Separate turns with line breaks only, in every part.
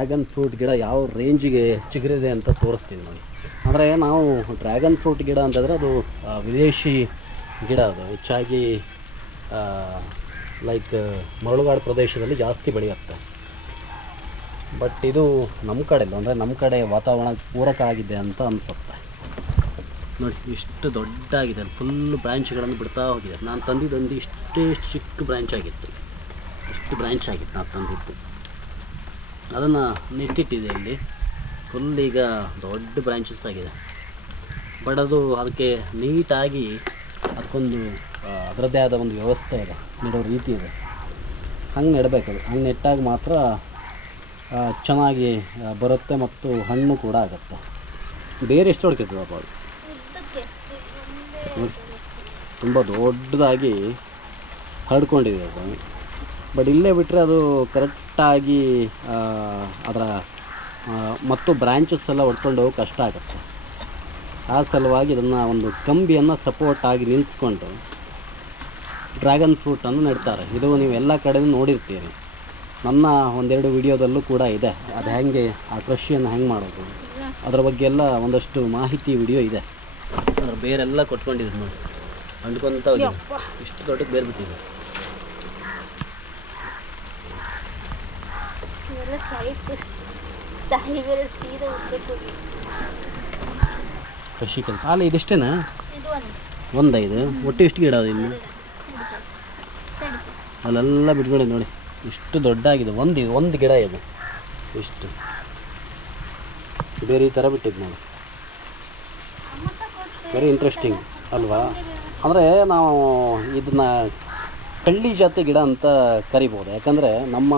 Dragon fruit ಗಿಡ ಯಾವ ರೇಂಜಿಗೆ ಚಿಗುರಿದೆ ಅಂತ ತೋರಿಸ್ತೀನಿ ನೋಡಿ. ಅಂದರೆ ನಾವು ಡ್ರ್ಯಾಗನ್ ಫ್ರೂಟ್ ಗಿಡ ಅಂತಂದರೆ ಅದು ವಿದೇಶಿ ಗಿಡ ಅದು. ಹೆಚ್ಚಾಗಿ ಲೈಕ್, ಮರಳುಗಾಡು ಪ್ರದೇಶದಲ್ಲಿ ಜಾಸ್ತಿ ಬೆಳೆಯುತ್ತೆ. ಬಟ್ ಇದು ನಮ್ಮ ಕಡೆ ಅಂದರೆ ನಮ್ಮ ಕಡೆ ವಾತಾವರಣ ಪೂರಕ ಆಗಿದೆ ಅಂತ ಅನಿಸುತ್ತೆ. ನೋಡಿ, ಇಷ್ಟು ದೊಡ್ಡಾಗಿದೆ ಫುಲ್ ಬ್ರ್ಯಾಂಚ್ಗಳನ್ನು ಬಿಡ್ತಾ ಹೋಗಿದೆ. ನಾನು ತಂದಿದ್ದೊಂದು ಇಷ್ಟೇ ಇಷ್ಟು ಚಿಕ್ಕ ಬ್ರ್ಯಾಂಚ್ ಆಗಿತ್ತು. ಇಷ್ಟು ಬ್ರ್ಯಾಂಚ್ ಆಗಿತ್ತು ನಾನು ತಂದಿದ್ದು. ಅದನ್ನು ನೆಟ್ಟಿಟ್ಟಿದೆ ಇಲ್ಲಿ. ಫುಲ್ ಈಗ ದೊಡ್ಡ ಬ್ರಾಂಚಸ್ ಆಗಿದೆ. ಬಟ್ ಅದು ಅದಕ್ಕೆ ನೀಟಾಗಿ ಅದಕ್ಕೊಂದು ಅದರದ್ದೇ ಆದ ಒಂದು ವ್ಯವಸ್ಥೆ ಇದೆ. ನೆಡೋ ರೀತಿ ಇದೆ. ಹಂಗೆ ನೆಡಬೇಕದು ಹಂಗೆ ನೆಟ್ಟಾಗ ಮಾತ್ರ ಚೆನ್ನಾಗಿ ಬರುತ್ತೆ ಮತ್ತು ಹಣ್ಣು ಕೂಡ ಆಗುತ್ತೆ. ಬೇರೆ ಎಷ್ಟು ಹೊಡ್ಕೊಳ್ತದಪ್ಪ ಅದು? ತುಂಬ ದೊಡ್ಡದಾಗಿ ಹರಡ್ಕೊಂಡಿದೆ ಅದು. ಬಟ್ ಇಲ್ಲೇ ಬಿಟ್ಟರೆ ಅದು ಕರೆಕ್ಟಾಗಿ ಅದರ ಮತ್ತು ಬ್ರ್ಯಾಂಚಸ್ ಎಲ್ಲ ಹೊಡ್ಕೊಂಡು ಹೋಗಿ ಕಷ್ಟ ಆಗುತ್ತೆ. ಆ ಸಲುವಾಗಿ ಇದನ್ನು ಒಂದು ಕಂಬಿಯನ್ನು ಸಪೋರ್ಟ್ ಆಗಿ ನಿಲ್ಲಿಸ್ಕೊಂಡು ಡ್ರ್ಯಾಗನ್ ಫ್ರೂಟನ್ನು ನೆಡ್ತಾರೆ. ಇದು ನೀವು ಎಲ್ಲ ಕಡೆ ನೋಡಿರ್ತೀರಿ. ನನ್ನ ಒಂದೆರಡು ವಿಡಿಯೋದಲ್ಲೂ ಕೂಡ ಇದೆ. ಅದು ಹೆಂಗೆ ಆ ಕೃಷಿಯನ್ನು ಹೆಂಗೆ ಮಾಡೋದು? ಅದರ ಬಗ್ಗೆ ಎಲ್ಲ ಒಂದಷ್ಟು ಮಾಹಿತಿ ವಿಡಿಯೋ ಇದೆ. ಅದರ ಬೇರೆಲ್ಲ ಕೊಟ್ಕೊಂಡಿದ್ದು ನೋಡಿ. ಅಂದ್ಕೊಂತ ಇಷ್ಟು ದೊಡ್ಡಕ್ಕೆ ಬೇರೆ ಬಿಟ್ಟಿದೆ
ಸೈಡ್ಸ್ ತಾಯಿ ಬೇರೆ ಸೀದಾ ಉದ್ದಕ್ಕೆ ಹೋಗಿ.
ಕೃಷಿ ಕೆಲಸ. ಅಲ್ಲ ಇದಿಷ್ಟೇನಾ?
ಇದು ಒಂದು.
ಒಂದೈದು ಒಟ್ಟು ಎಷ್ಟು ಗಿಡ ಅದು ಇನ್ನು? ಅಲ್ಲೆಲ್ಲ ಬಿಟ್ಕೊಂಡಿದೆ ನೋಡಿ. ಇಷ್ಟು ದೊಡ್ಡಾಗಿದೆ. ಒಂದು ಒಂದು ಗಿಡ ಇದು. ಇಷ್ಟು. ಬೇರೆ ಈ ಥರ ಬಿಟ್ಟಿದ್ದು ನೋಡಿ. ವೆರಿ ಇಂಟ್ರೆಸ್ಟಿಂಗ್ ಅಲ್ವಾ? ಅಂದರೆ ನಾವು ಇದನ್ನ ಕಳ್ಳಿ ಜಾತಿ ಗಿಡ ಅಂತ ಕರಿಬೋದು. ಯಾಕಂದರೆ ನಮ್ಮ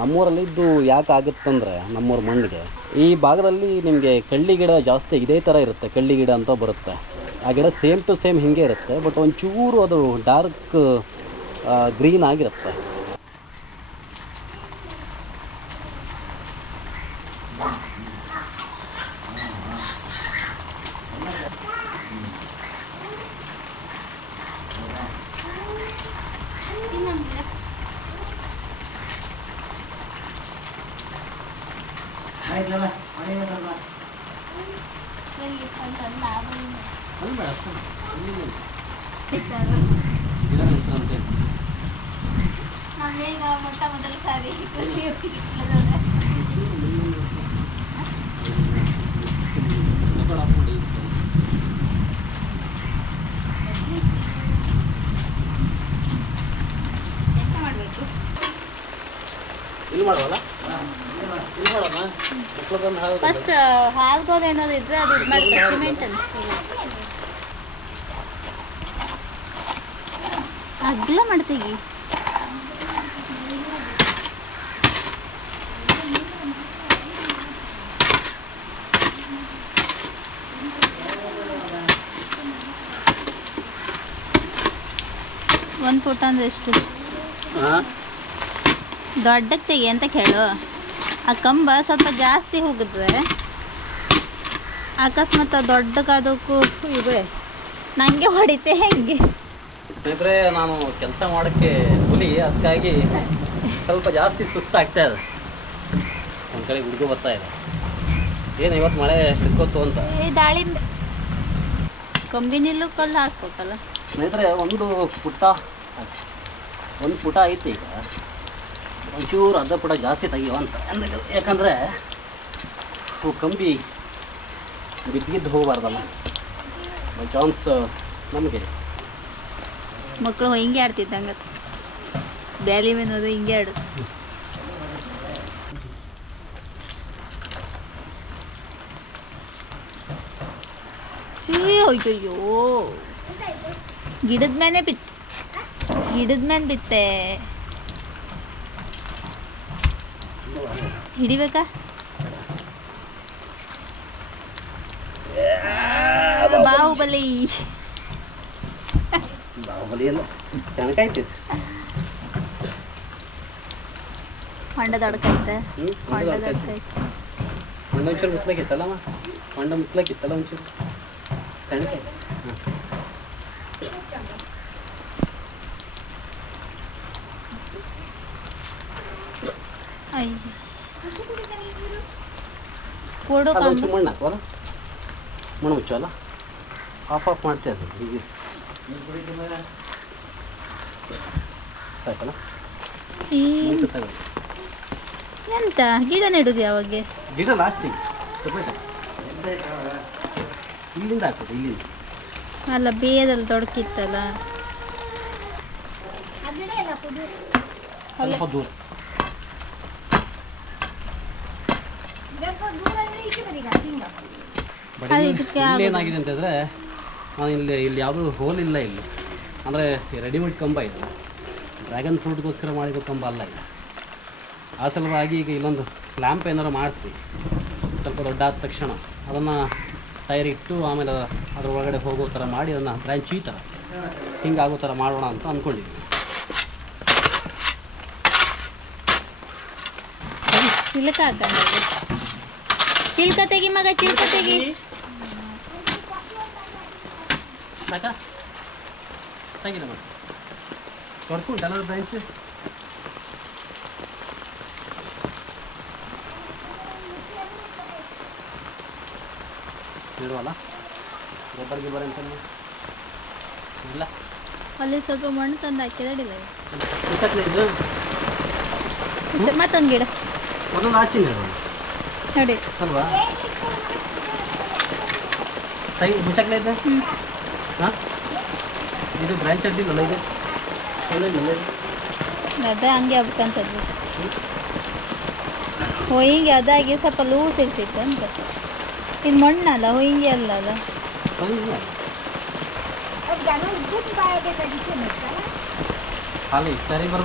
ನಮ್ಮೂರಲ್ಲಿ ಇದು ಯಾಕೆ ಆಗುತ್ತಂದರೆ ನಮ್ಮೂರ ಮಣ್ಣಿಗೆ. ಈ ಭಾಗದಲ್ಲಿ ನಿಮಗೆ ಕಳ್ಳಿ ಗಿಡ ಜಾಸ್ತಿ ಇದೇ ಥರ ಇರುತ್ತೆ, ಕಳ್ಳಿ ಗಿಡ ಅಂತ ಬರುತ್ತೆ. ಆ ಗಿಡ ಸೇಮ್ ಟು ಸೇಮ್ ಹಿಂಗೆ ಇರುತ್ತೆ, ಬಟ್ ಒಂಚೂರು ಅದು ಡಾರ್ಕ್ ಗ್ರೀನ್ ಆಗಿರುತ್ತೆ
ಇನ್ನೊಂದು ಗಿಡ ಎಲ್ಲಿ ಅಂತ ಅಂದ ಆಮೇಲೆ ನಾವೀಗ ಮೊಟ್ಟ ಮೊದಲ ಸಾರಿ ಕೃಷಿ ಮಾಡಬೇಕು?
ಇಲ್ಲಿ ಮಾಡುವಲ್ಲ ಇಲ್ಲಿ ಮಾಡೋಣ ಮಕ್ಕಳು ಬಂದು ಹಾಲು
ಫಸ್ಟ್ ಹಾಲ್ಗೋಲ್ ಏನಾದ್ರು ಇದ್ರೆ ಅದು ಇದು ಮಾಡ್ತಾರೆ ಸಿಮೆಂಟ್ ಅಂತ. ಅಗ್ಲ ಮಾಡ್ತೀವಿ. ಒಂದು ಫೋಟೋ ಅಂದ್ರೆ ಎಷ್ಟು? ದೊಡ್ಡಕ್ಕೆ ತೆಗಿ ಅಂತ ಕೇಳು. ಆ ಕಂಬ ಸ್ವಲ್ಪ ಜಾಸ್ತಿ ಹೋಗಿದ್ರೆ ಅಕಸ್ಮಾತ್ ದೊಡ್ಡ ದೊಡ್ಡಗಾದಕ್ಕೂ ಇದೆ ನನಗೆ ಹೊಡಿತೆ ಹೆಂಗೆ?
ಇದ್ರೆ ನಾನು ಕೆಲಸ ಮಾಡೋಕ್ಕೆ ಹುಲಿ ಅದಕ್ಕಾಗಿ ಸ್ವಲ್ಪ ಜಾಸ್ತಿ ಸುಸ್ತಾಗ್ತಾ ಇದೆ. ಒಂದು ಕಡೆ ಹುಡುಗ ಬರ್ತಾ ಇದೆ. ಏನು ಇವತ್ತು ಮಳೆ ಸಿಕ್ಕೋತು ಅಂತ?
ಈ ದಾಳಿಂಬೆ. ಕಂಬಿನಿಲ್ಲೂ ಕಲ್ಲು ಹಾಕ್ಬೇಕಲ್ಲ.
ಸ್ನೇಹಿತರೆ ಒಂದು ಪುಟ್ಟ ಒಂದು ಪುಟ ಐತಿ ಈಗ. ಒಂಚೂರು ಅರ್ಧ ಪುಟ ಜಾಸ್ತಿ ತೆಗಿಯುವಂತ ಯಾಕಂದರೆ ಅವು ಕಂಬಿ ಬಿದ್ದಿದ್ದು ಹೋಗಬಾರ್ದಲ್ಲ. ಬೈ ಚಾನ್ಸ್ ನಮಗೆ.
ಮಕ್ಕಳು ಹಿಂಗೆ ಆಡ್ತಿದ್ದಂಗೆ. ಬ್ಯಾಲಿ ಮೇಲೆ ಹೋದ್ರೆ ಹಿಂಗೆ ಆಡು. ಅಯ್ಯೋ ಅಯ್ಯಯ್ಯೋ. ಗಿಡದ ಮೇಲೆ ಬಿತ್ತು ಗಿಡದ ಮೇಲೆ ಬಿತ್ತೆ. ಹಿಡಿಬೇಕಾ? ಬಾಹುಬಲಿ.
ಬಾಹುಬಲಿ ಎಲ್ಲ ಸೆಣಕಾಯ್ತು.
ಹೊಂಡದ ಅಡ್ಕೈತೆ
ಹ್ಞೂ
ಹೊಂಡದ ಅಡ್ಕೈತೆ
ಹೊಂಡ ಒಂಚೂರು ಮುಟ್ಲಕ್ಕಿತ್ತಲ್ಲಮ್ಮ ಹೊಂಡ ಮುತ್ಲಕ್ಕಿತ್ತಲ್ಲ ಒಂಚೂರು ಸೆಣಕಾಯಿ
ಕೊಡು
ಅದೊಂಚೂರು ಮಣ್ಣು ಹಾಕುವಲ್ಲ ಮಣ್ಣು ಮುಚ್ಚಲ್ಲ ಆಫ್ ಆಫ್ ಮಾಡ್ತಾ ಅದು ಹೀಗೆ. ಸಾಕಲ್ಲ
ಎಂತ? ಗಿಡ ನೆಡುದು ಯಾವಾಗ?
ಗಿಡ ಲಾಸ್ಟಿಗೆ ಇಲ್ಲಿಂದ ಆಗ್ತದೆ ಇಲ್ಲಿಂದ.
ಅಲ್ಲ ಬೇದಲ್ಲಿ ತೊಡಕಿತ್ತಲ್ಲ.
ಸ್ವಲ್ಪ ದೂರ ಬಟ್
ಅದು
ಇಲ್ಲಿ- ಏನಾಗಿದೆ ಅಂತಂದರೆ ನಾನು ಇಲ್ಲಿ ಇಲ್ಲಿ ಯಾವುದೂ ಹೋಲ್ ಇಲ್ಲ ಇಲ್ಲಿ. ಅಂದರೆ ರೆಡಿಮೇಡ್ ಕಂಬ ಇದು. ಡ್ರ್ಯಾಗನ್ ಫ್ರೂಟ್ಗೋಸ್ಕರ ಮಾಡಿರೋ ಕಂಬ ಅಲ್ಲ ಇಲ್ಲ ಆ ಸಲುವಾಗಿ ಈಗ ಇಲ್ಲೊಂದು ಲ್ಯಾಂಪ್ ಏನಾರು ಮಾಡಿಸಿ. ಸ್ವಲ್ಪ ದೊಡ್ಡ ಆದ ತಕ್ಷಣ. ಅದನ್ನು ಟೈರ್ ಇಟ್ಟು ಆಮೇಲೆ ಅದ್ರ ಒಳಗಡೆ ಹೋಗೋ ಥರ ಮಾಡಿ ಅದನ್ನು ಬ್ರ್ಯಾಂಚ್ ಈ ಥರ ಹಿಂಗಾಗೋ ಥರ ಮಾಡೋಣ ಅಂತ ಅಂದ್ಕೊಂಡಿದ್ವಿ
ಚಿಲ್ಕ ತೆಗಿ ಮಗ ಚಿಲ್ಕ ತೆಗಿ
ಸಾಕಾ ತೆಗಿಲ್ಲ ಗೊಬ್ಬರ ಗಿಬ್ಬರ ಅಂತ ಇಲ್ಲ
ಅಲ್ಲಿ ಸ್ವಲ್ಪ ಮಣ್ಣು ತಂದು ಹಾಕಿದ ಅಡಿಲ್ಲ
ಎಷ್ಟಕ್ಕೆ ಇದು
ಮತ್ತೊಂದು ಗಿಡ
ಒಂದೊಂದು ಆಚಿನ
ನೋಡಿ
ಅಲ್ವಾ? ಬಿಟ್ಟಕ್ಲೆ ಇದೆ ಹಾಂ? ಇದು ಬ್ರ್ಯಾಂಚ್ ಅಡ್ಡಿ ನನಗೆ
ಅದೇ ಹಂಗೆ ಆಗ್ಬೇಕಂತದ್ದು ಹೊಯ್ಗೆ ಅದಾಗಿ ಸ್ವಲ್ಪ ಲೂಸ್ ಇರ್ತಿತ್ತು ಅಂತ. ಇದು ಮಣ್ಣಲ್ಲ ಹೊಯ್ಗೆ ಅಲ್ಲ ಅಲ್ಲ
ಸರಿ ಬರ್.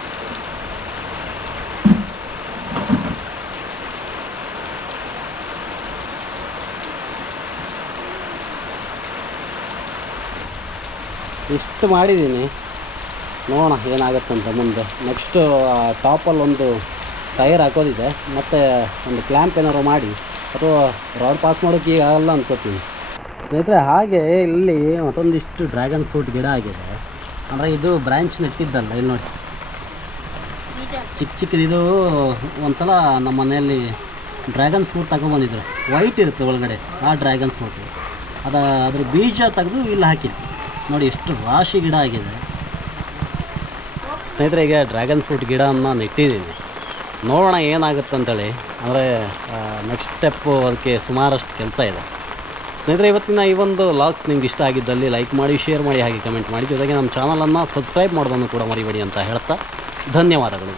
ಇಷ್ಟು ಮಾಡಿದ್ದೀನಿ. ನೋಡೋಣ ಏನಾಗುತ್ತೆ ಅಂತ ಮುಂದೆ. ನೆಕ್ಸ್ಟು ಟಾಪಲ್ಲಿ ಒಂದು ಟೈರ್ ಹಾಕೋದಿದೆ. ಮತ್ತು ಒಂದು ಕ್ಲ್ಯಾಂಪ್ ಏನಾದ್ರು ಮಾಡಿ. ಅಥವಾ ರಾಡ್ ಪಾಸ್ ಮಾಡೋಕ್ಕೆ ಈಗ ಆಗಲ್ಲ ಅನ್ಕೋತೀನಿ. ಸ್ನೇಹಿತರೆ, ಹಾಗೆ ಇಲ್ಲಿ ಮತ್ತೊಂದಿಷ್ಟು ಡ್ರ್ಯಾಗನ್ ಫ್ರೂಟ್ ಗಿಡ ಆಗಿದೆ. ಅಂದರೆ ಇದು ಬ್ರ್ಯಾಂಚ್ ನೆಟ್ಟಿದ್ದಲ್ಲ, ಇಲ್ಲಿ ನೋಡಿ. ಚಿಕ್ಕ ಚಿಕ್ಕದಿದು ಒಂದು ಸಲ ನಮ್ಮ ಮನೆಯಲ್ಲಿ ಡ್ರ್ಯಾಗನ್ ಫ್ರೂಟ್ ತಗೊಂಡ್ಬಂದಿದ್ರು ವೈಟ್ ಇರುತ್ತೆ ಒಳಗಡೆ, ಆ ಡ್ರ್ಯಾಗನ್ ಫ್ರೂಟ್ ಅದು, ಅದ್ರ ಬೀಜ ತೆಗೆದು ಇಲ್ಲಿ ಹಾಕಿದ್ವಿ ನೋಡಿ ಎಷ್ಟು ರಾಶಿ ಗಿಡ ಆಗಿದೆ. ಸ್ನೇಹಿತರೆ, ಈಗ ಡ್ರ್ಯಾಗನ್ ಫ್ರೂಟ್ ಗಿಡವನ್ನು ನೆಟ್ಟಿದ್ದೀನಿ. ನೋಡೋಣ ಏನಾಗುತ್ತೆ ಅಂತೇಳಿ. ಅಂದರೆ ನೆಕ್ಸ್ಟ್ ಸ್ಟೆಪ್ಪು ಅದಕ್ಕೆ ಸುಮಾರಷ್ಟು ಕೆಲಸ ಇದೆ. ಸ್ನೇಹಿತರೆ, ಇವತ್ತಿನ ಈ ಒಂದು ಲಾಗ್ಸ್ ನಿಮ್ಗೆ ಇಷ್ಟ ಆಗಿದ್ದಲ್ಲಿ ಲೈಕ್ ಮಾಡಿ ಶೇರ್ ಮಾಡಿ, ಹಾಗೆ ಕಮೆಂಟ್ ಮಾಡಿ. ಜೊತೆಗೆ ನಮ್ಮ ಚಾನಲನ್ನು ಸಬ್ಸ್ಕ್ರೈಬ್ ಮಾಡೋದನ್ನು ಕೂಡ ಮರಿಬೇಡಿ ಅಂತ ಹೇಳ್ತಾ ಧನ್ಯವಾದಗಳು.